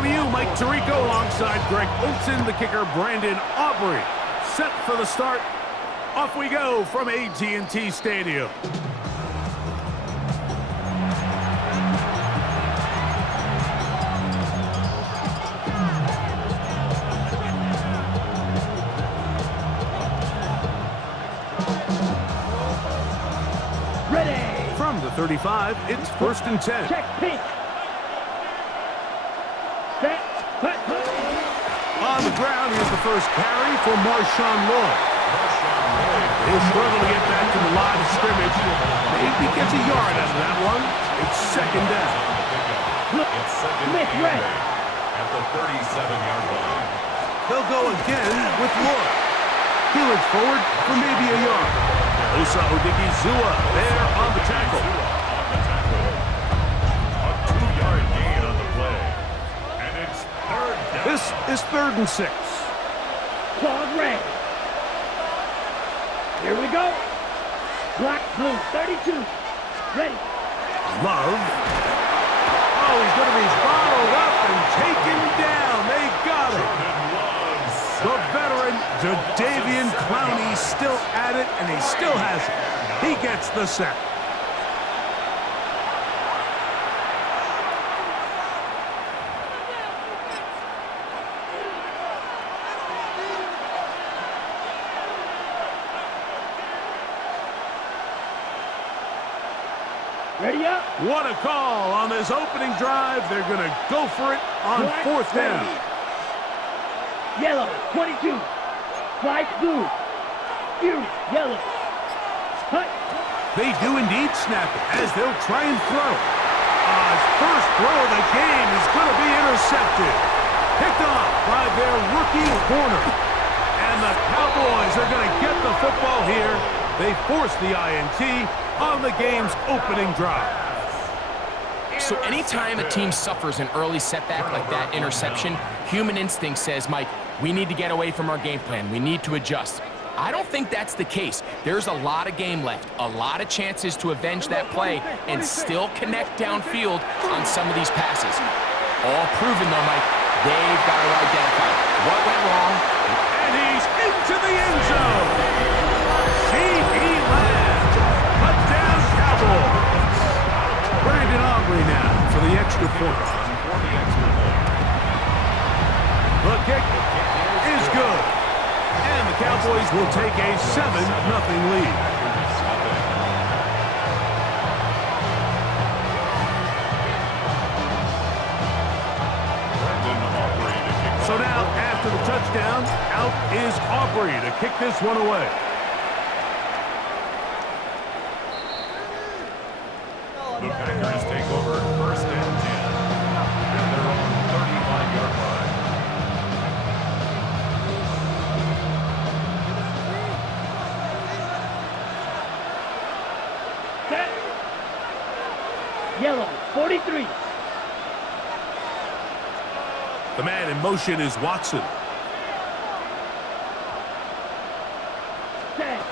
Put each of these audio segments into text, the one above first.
Welcome you, Mike Tirico, alongside Greg Olson, the kicker, Brandon Aubrey. Set for the start. Off we go from AT&T Stadium. Ready. From the 35, it's 1st and 10. Check pitch. Set. On the ground, here's the first carry for Marshawn Lloyd. He'll struggle to get back to the line of scrimmage. Maybe gets a yard out of that one. It's 2nd down. It's 2nd and 8 at the 37-yard line. They'll go again with Lloyd. He looks forward for maybe a yard. Osa Odigizua there on the tackle. A 2-yard gain on the play. And it's 3rd down. This is 3rd and 6. Claws red. Here we go. Black, blue, 32. Ready. Love. Oh, he's going to be bottled up and taken down. They got it. The veteran, Jadeveon Clowney, still at it, and he still has it. He gets the sack. Ready up. What a call on this opening drive. They're going to go for it on Black, 4th down. ready. Yellow, 22. Flight blue. Fury, yellow. Cut. They do indeed snap it as they'll try and throw. His first throw of the game is going to be intercepted. Picked off by their rookie corner. And the Cowboys are going to get the football here. They force the INT on the game's opening drive. So anytime a team suffers an early setback like that interception, human instinct says, Mike, we need to get away from our game plan. We need to adjust. I don't think that's the case. There's a lot of game left, a lot of chances to avenge that play and still connect downfield on some of these passes. All proven, though, Mike, they've got to identify what went wrong. And he's into the end zone. C.D. Lamb. Touchdown, Cowboys. Brandon Aubrey now for the extra point. The kick is good. And the Cowboys will take a 7-0 lead. So now, after the touchdown, out is Aubrey to kick this one away. The Packers take over 1st and 10 at their own 35-yard line. Set. Yellow, 43. The man in motion is Watson. Set.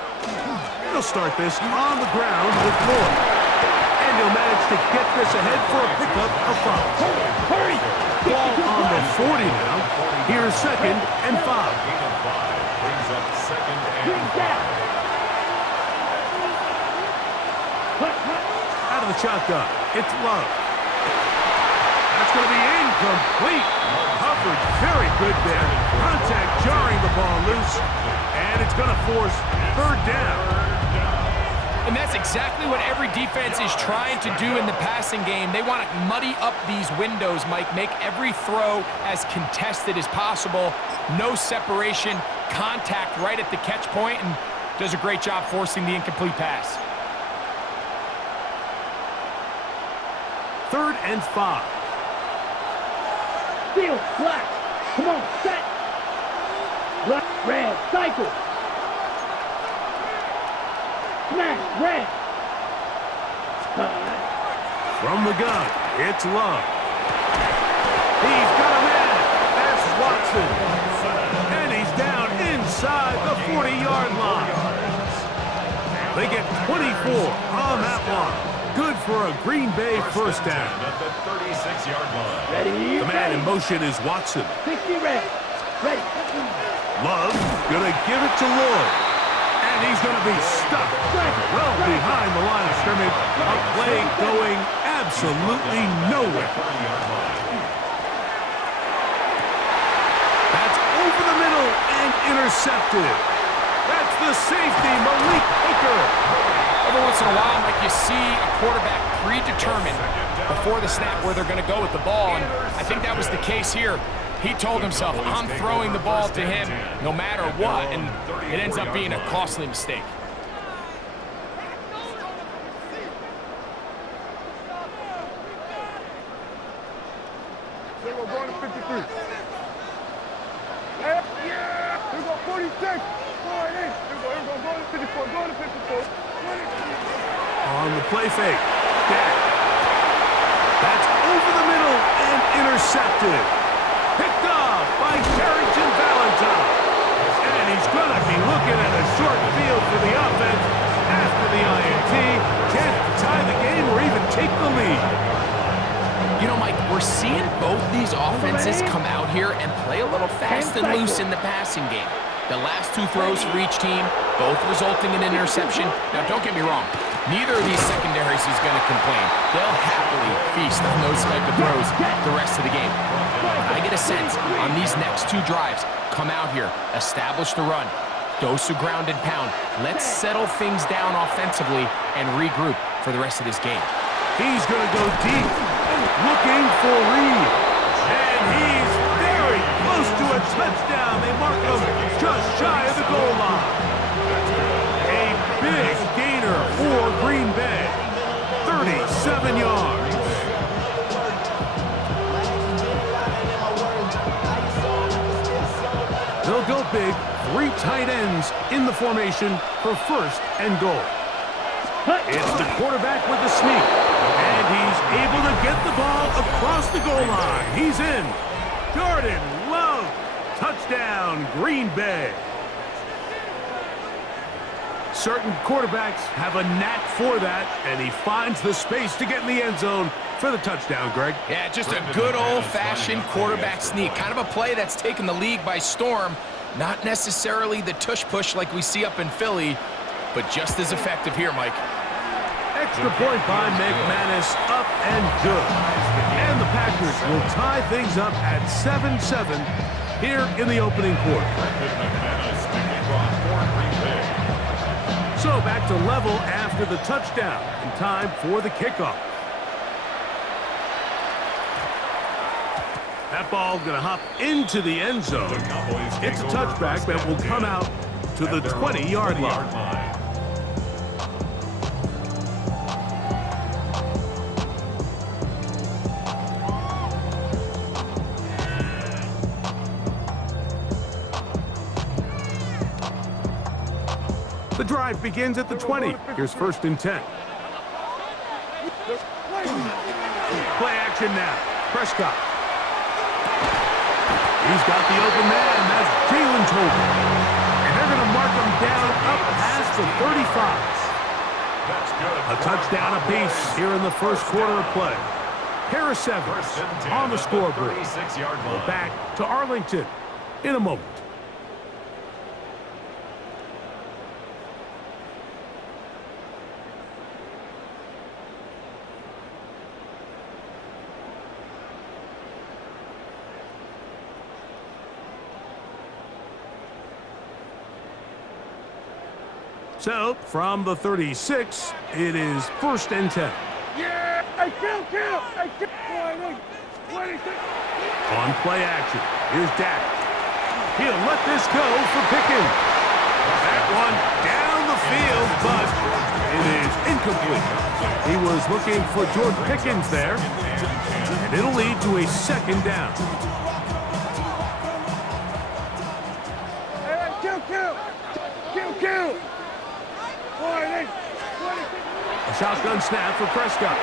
He'll start this on the ground with Lloyd. And he'll manage to get this ahead for a pickup of 5. Hurry. Ball on the 40 now. Here's 2nd and 5. Gain of 5 brings up 2nd Bring and down. 5. Cut. Out of the shotgun, it's Love. That's going to be incomplete. Coverage very good there. Contact jarring the ball loose. And it's going to force 3rd down. And that's exactly what every defense is trying to do in the passing game. They want to muddy up these windows, Mike, make every throw as contested as possible. No separation, contact right at the catch point, and does a great job forcing the incomplete pass. 3rd and 5. Field, black. Come on, set. Black, red, cycle. Smash, red. Cut. From the gun, it's Love. He's got a man. That's Watson. And he's down inside the 40-yard line. They get 24 on that one. good for a Green Bay first down. At the 36-yard line. Ready? The man in motion is Watson. 60 red. Ready. Love gonna give it to Lloyd. And he's gonna be stuck well behind the line of scrimmage. A play going absolutely nowhere. 30-yard line. That's over the middle and intercepted. That's the safety, Malik Hooker. Every once in a while, Mike, you see a quarterback predetermined before the snap where they're going to go with the ball, and I think that was the case here. He told himself, I'm throwing the ball to him no matter what, and it ends up being a costly mistake. We're going to 53. Yeah! We're going 46. Here we go. Go to 54. Go to 54. On the play fake. Dak. That's over the middle and intercepted. Picked off by Carrington Valentine. And he's going to be looking at a short field for the offense after the INT. Can't tie the game or even take the lead. You know, Mike, we're seeing both these offenses come out here and play a little fast and loose in the passing game. The last two throws for each team, both resulting in an interception. Now, don't get me wrong. Neither of these secondaries is going to complain. They'll happily feast on those type of throws the rest of the game. But I get a sense on these next two drives, come out here, establish the run, dose of ground and pound. Let's settle things down offensively and regroup for the rest of this game. He's going to go deep, looking for Reed. And he's very close to a touchdown. They mark him just shy of the goal line. A big gainer for Green Bay. 37 yards. They'll go big. 3 tight ends in the formation for first and goal. It's the quarterback with the sneak. And he's able to get the ball across the goal line. He's in. Jordan Love. Touchdown, Green Bay. Certain quarterbacks have a knack for that, and he finds the space to get in the end zone for the touchdown, Greg. Yeah, just a good old-fashioned quarterback sneak. Kind of a play that's taken the league by storm. Not necessarily the tush-push like we see up in Philly, but just as effective here, Mike. Extra point by McManus, up and good. And the Packers will tie things up at 7-7 here in the opening quarter. So back to level after the touchdown, and time for the kickoff. That ball going to hop into the end zone. It's a touchback that will come out to the 20-yard line. The drive begins at the 20. Here's first and 10. Play action now. Prescott. He's got the open man. That's Jalen Tolbert. And they're going to mark him down up past the 35. A touchdown apiece here in the first quarter of play. Harris Evans on the scoreboard. We're back to Arlington in a moment. So, from the 36, it is first and 10. Yeah! I kill! On play action, here's Dak. He'll let this go for Pickens. That one down the field, but it is incomplete. He was looking for George Pickens there, and it'll lead to a second down. Kill! A shotgun snap for Prescott.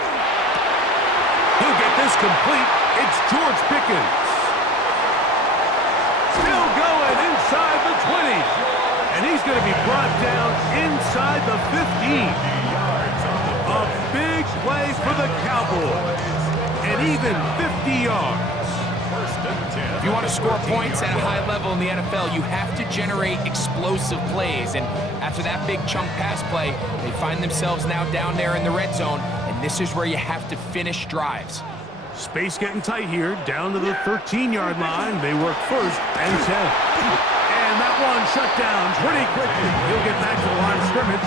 He'll get this complete. It's George Pickens. Still going inside the 20. And he's going to be brought down inside the 15. A big play for the Cowboys. And even 50 yards. If you want to score points at a high level in the NFL, you have to generate explosive plays. And after that big chunk pass play, they find themselves now down there in the red zone. And this is where you have to finish drives. Space getting tight here, down to the 13-yard line. They work first and 10. And that one shut down pretty quickly. He'll get back to the line of scrimmage,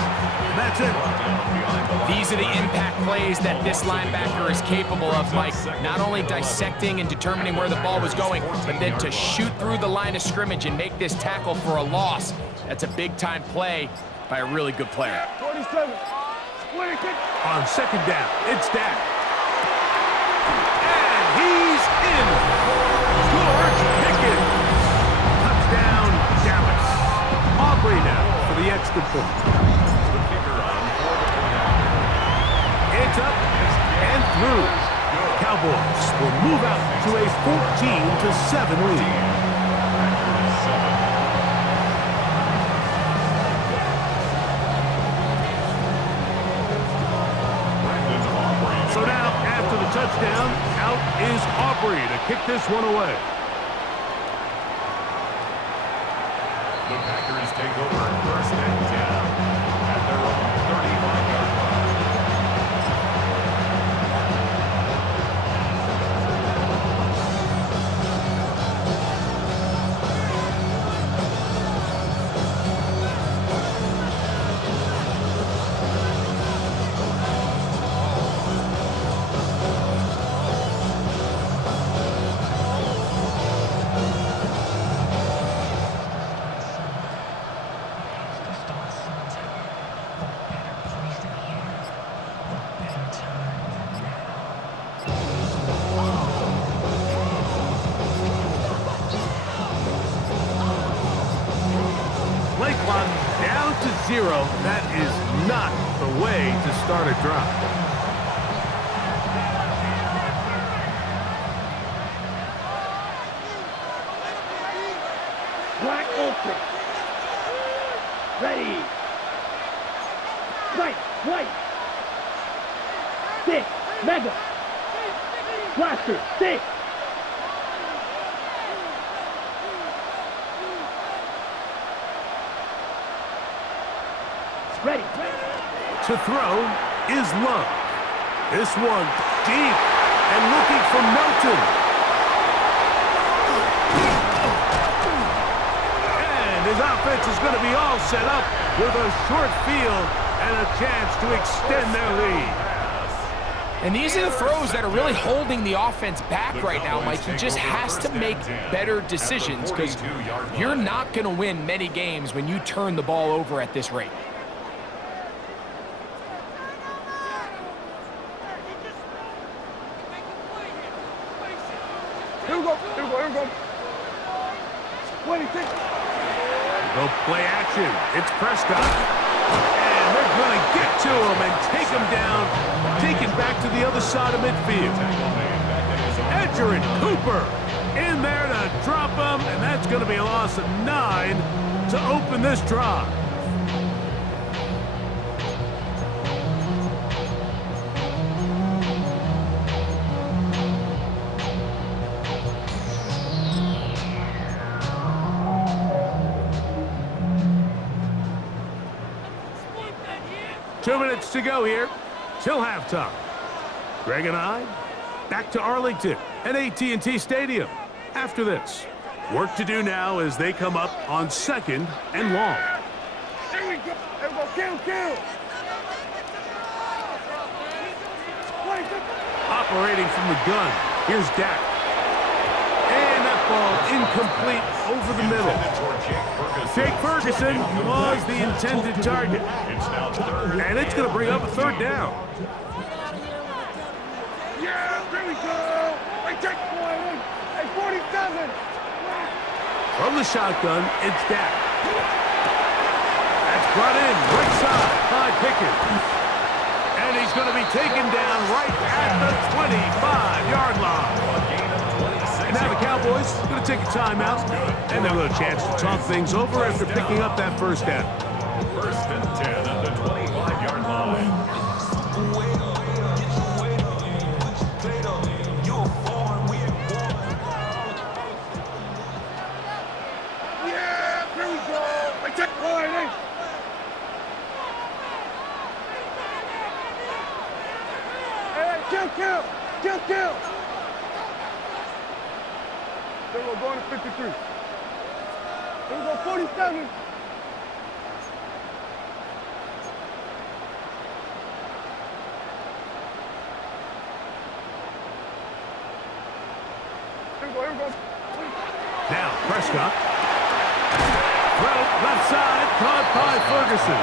and that's it. These are the impact plays that this linebacker is capable of, Mike. Not only dissecting and determining where the ball was going, but then to shoot through the line of scrimmage and make this tackle for a loss. That's a big-time play by a really good player. 47. On second down, it's Dak. And he's in. George Pickens. Touchdown, Dallas. Aubrey now for the extra point. It's up and through. Cowboys will move out to a 14-7 lead. So now, after the touchdown, out is Aubrey to kick this one away. The Packers take over first and 10 at their own 35-yard line. Down to 0. That is not the way to start a drive. Black open. Ready. Right, white. Stick, mega. Blaster, stick. Ready. To throw is Love. This one deep and looking for Melton. And his offense is going to be all set up with a short field and a chance to extend their lead. And these are the throws that are really holding the offense back right now, Mike. He just has to make better decisions because you're not going to win many games when you turn the ball over at this rate. Here we go. 26. Go play action. It's Prescott. And they're going to get to him and take him down, taken back to the other side of midfield. Edger and Cooper in there to drop him, and that's going to be a loss of 9 to open this drive. Two minutes to go here till halftime. Greg and I back to Arlington at AT&T Stadium. After this, work to do now as they come up on second and long. There we go. Kill. Operating from the gun, here's Dak. And that ball incomplete over the middle. Jake Ferguson was the intended target. And it's going to bring up a third down. Yeah, there we go. I take one. At 47. From the shotgun, it's Dak. That's brought in right side by Pickens. And he's going to be taken down right at the 25-yard line. And now the Cowboys are going to take a timeout, and they'll have a chance to talk things over after picking up that first down. First and 10 at the 25-yard line. kill. There we go, going to 53. There we go, 47. Here we go. Now, Prescott. Throw, left side, caught by Ferguson.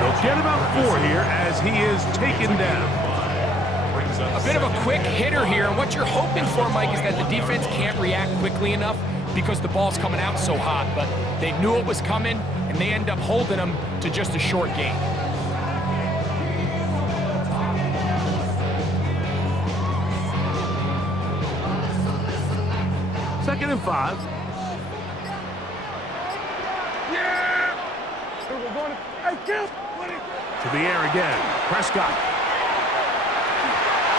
They'll get about 4 here as he is taken down. A bit of a quick hitter here. What you're hoping for, Mike, is that the defense can't react quickly enough because the ball's coming out so hot. But they knew it was coming, and they end up holding them to just a short gain. Second and 5. Yeah! Here we go, going to... Hey, kill! To the air again. Prescott.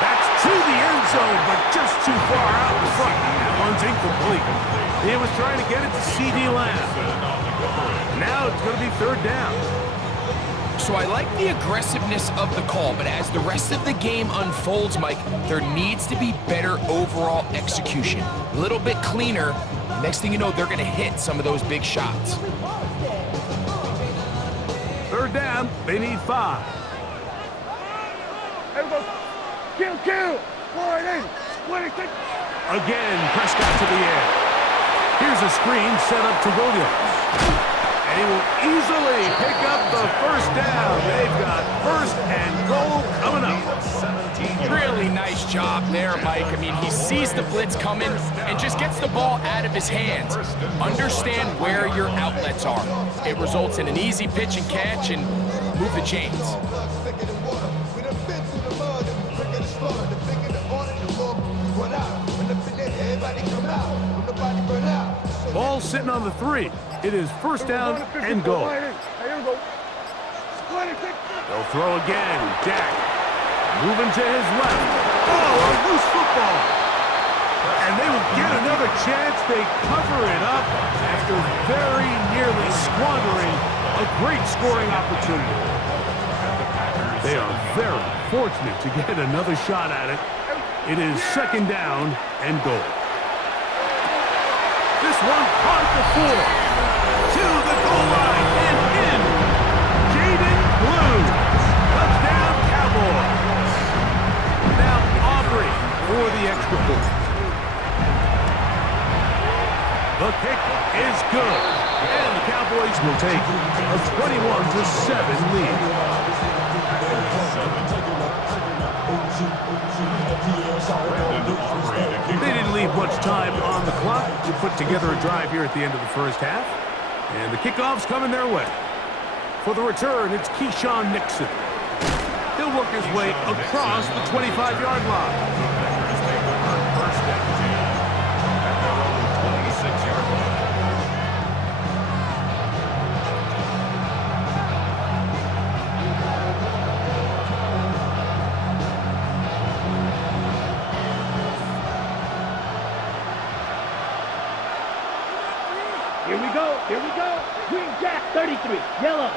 That's to the end zone, but just too far out in front. That one's incomplete. He was trying to get it to C.D. Lamb. Now it's going to be third down. So I like the aggressiveness of the call, but as the rest of the game unfolds, Mike, there needs to be better overall execution. A little bit cleaner. Next thing you know, they're going to hit some of those big shots. Third down, they need 5. Here we go. Kill! 480. 26. Again, Prescott to the air. Here's a screen set up to Williams. And he will easily pick up the first down. They've got first and goal coming up. Really nice job there, Mike. I mean, he sees the blitz coming and just gets the ball out of his hands. Understand where your outlets are. It results in an easy pitch and catch and move the chains. Ball sitting on the 3. It is first down and goal. Here we go. 26. They'll throw again. Dak moving to his left. Oh, a loose football. And they will get another chance. They cover it up after very nearly squandering a great scoring opportunity. They are very fortunate to get another shot at it. It is second down and goal. This one caught at the 4. To the goal line and in. Jaden Blue. Touchdown Cowboys. Now Aubrey for the extra point. The kick is good. And the Cowboys will take a 21-7 lead. They didn't leave much time on the clock to put together a drive here at the end of the first half. And the kickoff's coming their way. For the return, it's Keyshawn Nixon. He'll work his way across the 25-yard line. Here we go. Green Jack, 33. Yellow.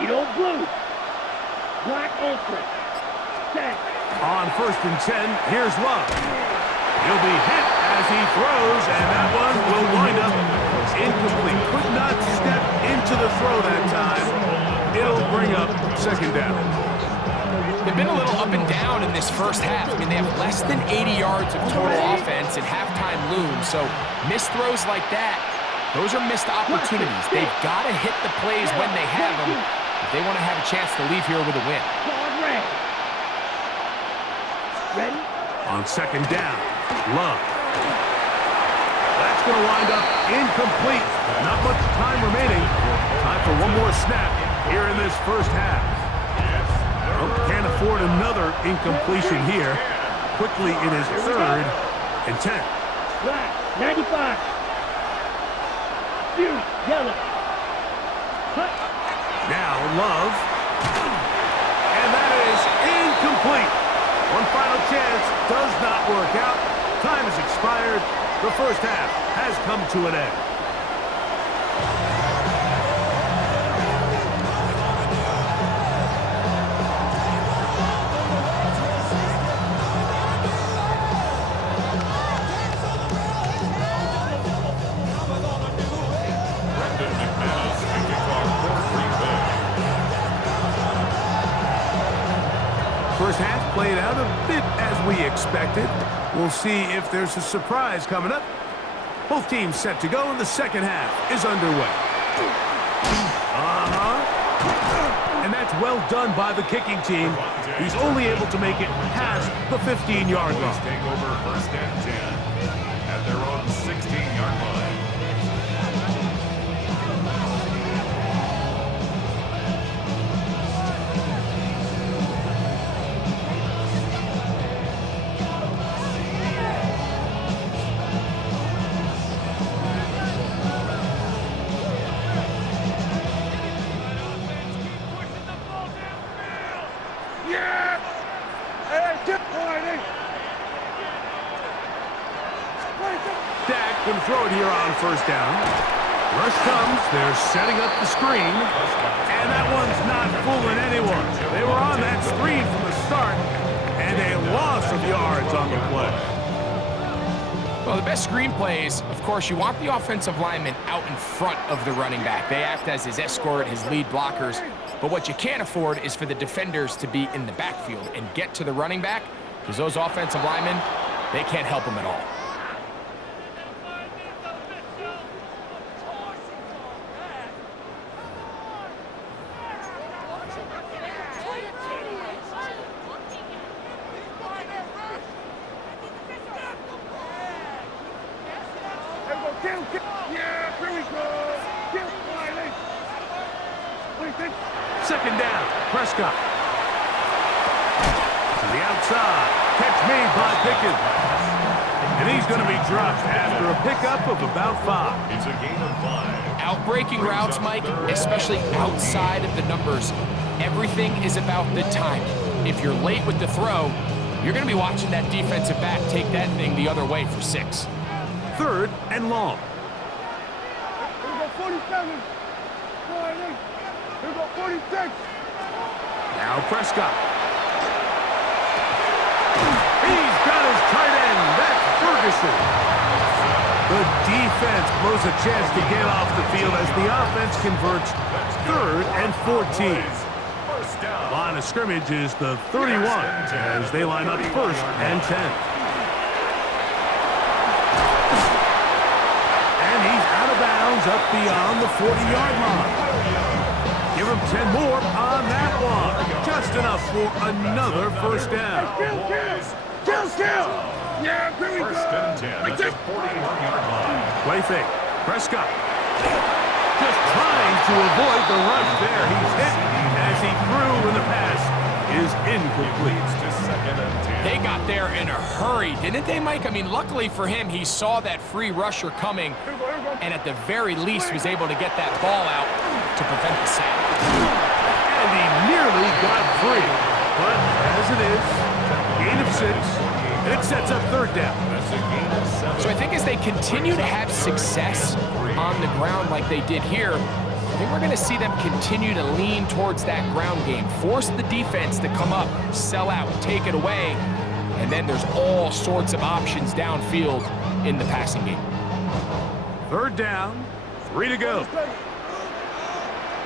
Edo Blue. Black Ultra. 10. On first and 10, here's Love. He'll be hit as he throws, and that one will wind up incomplete. Could not step into the throw that time. It'll bring up second down. They've been a little up and down in this first half. I mean, they have less than 80 yards of total offense and halftime looms. So missed throws like that, those are missed opportunities. They've got to hit the plays when they have them if they want to have a chance to leave here with a win. Ready? On second down, Love. That's going to wind up incomplete. Not much time remaining. Time for one more snap here in this first half. Can't afford another incompletion here. Quickly in his third and 10. Black, 95. Fury, yellow. Cut. Now Love. And that is incomplete. One final chance does not work out. Time has expired. The first half has come to an end. First half played out a bit as we expected. We'll see if there's a surprise coming up. Both teams set to go, and the second half is underway. And that's well done by the kicking team. He's only able to make it past the 15-yard line. Take over first and 10 at their own 16-yard line. Dak can throw it here on first down. Rush comes. They're setting up the screen. And that one's not fooling anyone. They were on that screen from the start, and a loss of yards on the play. Well, the best screen plays, of course, you want the offensive lineman out in front of the running back. They act as his escort, his lead blockers. But what you can't afford is for the defenders to be in the backfield and get to the running back, because those offensive linemen, they can't help him at all. Second down, Prescott. To the outside. Catch made by Pickens. And he's going to be dropped after a pickup of about 5. It's a gain of 5. Outbreaking routes, Mike, especially outside of the numbers, everything is about the time. If you're late with the throw, you're going to be watching that defensive back take that thing the other way for 6. Third and long. Here we go, 47. Here we go, 46. Now Prescott. He's got his tight end. That's Ferguson. The defense blows a chance to get off the field as the offense converts 3rd and 14. Line of scrimmage is the 31 as they line up 1st and 10. And he's out of bounds up beyond the 40-yard line. Give him 10 more on that one. Just enough for another first down. Kill! Yeah, here we go. First and 10 at the 41-yard line. Play fake. Prescott. Just trying to avoid the rush there. He's hit as he threw, and the pass is incomplete. To second and 10. They got there in a hurry, didn't they, Mike? I mean, luckily for him, he saw that free rusher coming, and at the very least was able to get that ball out to prevent the sack. And he nearly got free. But as it is, gain of 6, it sets up 3rd down. That's a gain of 7. So I think as they continue to have success on the ground like they did here, I think we're going to see them continue to lean towards that ground game, force the defense to come up, sell out, take it away, and then there's all sorts of options downfield in the passing game. 3rd down, 3 to go.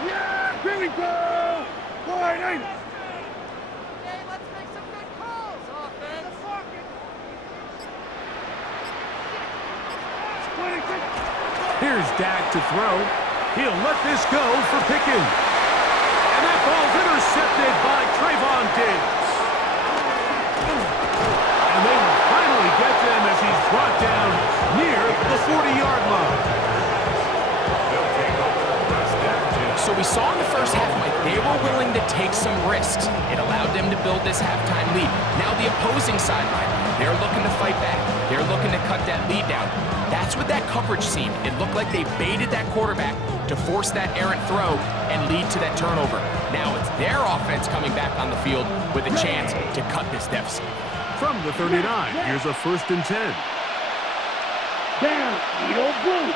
Yeah, here we go. 48. Here's Dak to throw. He'll let this go for Pickens. And that ball's intercepted by Trayvon Diggs. And they will finally get them as he's brought down near the 40-yard line. So we saw in the first half, Mike, they were willing to take some risks. It allowed them to build this halftime lead. Now the opposing sideline, they're looking to fight back. They're looking to cut that lead down. That's what that coverage seemed. It looked like they baited that quarterback to force that errant throw and lead to that turnover. Now it's their offense coming back on the field with a chance to cut this deficit. From the 39, here's a 1st and 10. Down, Edo Blue.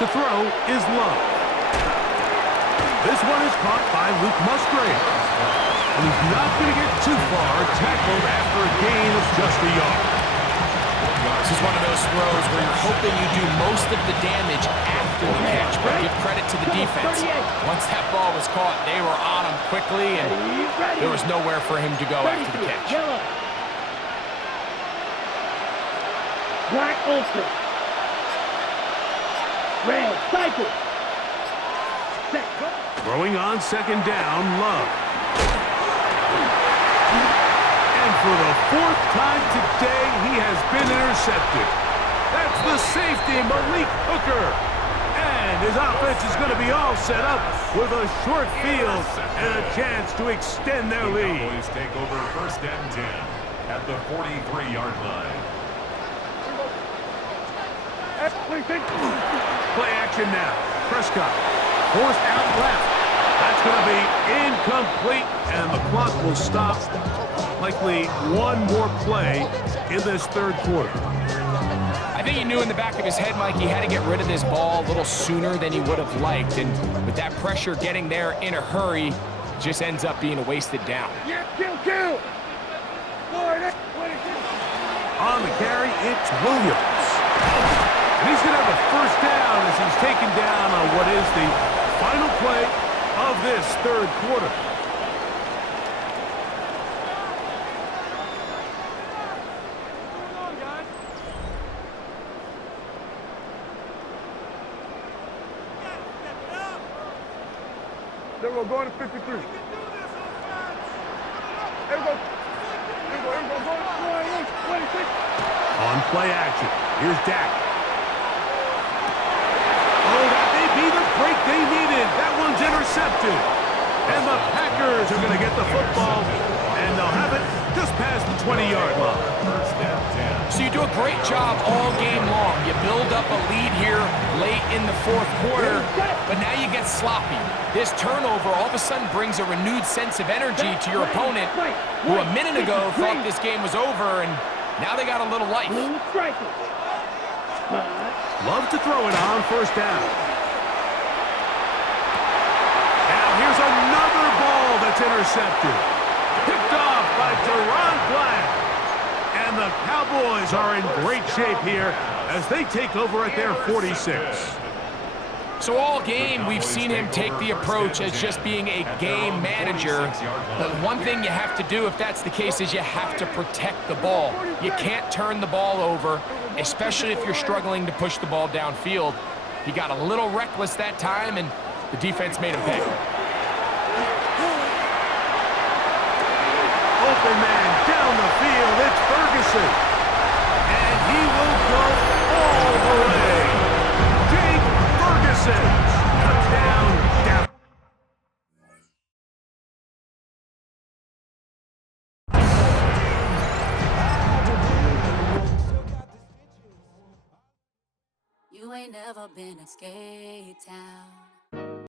To throw is Love. This one is caught by Luke Musgrave. And he's not going to get too far, tackled after a gain of just a yard. This is one of those throws where you're hoping you do most of the damage after after the catch, but give credit to the defense. Once that ball was caught, they were on him quickly, and there was nowhere for him to go after the catch. Yellow. Black Ulster. Red Cycle. Set. Throwing on second down, Love. And for the fourth time today, he has been intercepted. That's the safety, Malik Hooker. And his offense is going to be all set up with a short field and a chance to extend their lead. Cowboys take over first and 10 at the 43-yard line. Play action now. Prescott forced out left. That's going to be incomplete, and the clock will stop. Likely one more play in this third quarter. I think he knew in the back of his head, Mike, he had to get rid of this ball a little sooner than he would have liked. And with that pressure getting there in a hurry, just ends up being a wasted down. Yeah, kill. On the carry, it's Williams. And he's going to have a first down as he's taken down on what is the final play of this third quarter. There we go, going to 53. Here we go. Going 26. On play action, here's Dak. Oh, that may be the break they needed. That one's intercepted. And the Packers are going to get the football, and they'll have it just past the 20-yard line. First and 10. So you do a great job all game long. You build up a lead here late in the fourth quarter, but now you get sloppy. This turnover all of a sudden brings a renewed sense of energy to your opponent, who a minute ago thought this game was over, and now they got a little life. Love to throw it on first down. Now here's another ball that's intercepted. Picked off by Deron Black. And the Cowboys are in great shape here as they take over at their 46. So all game, we've seen him take the approach as just being a game manager. But one thing you have to do if that's the case is you have to protect the ball. You can't turn the ball over, especially if you're struggling to push the ball downfield. He got a little reckless that time, and the defense made him pay. Open man down the field, it's Ferguson. And he will go all the way. Jake Ferguson, touchdown, down. You ain't never been a skate town.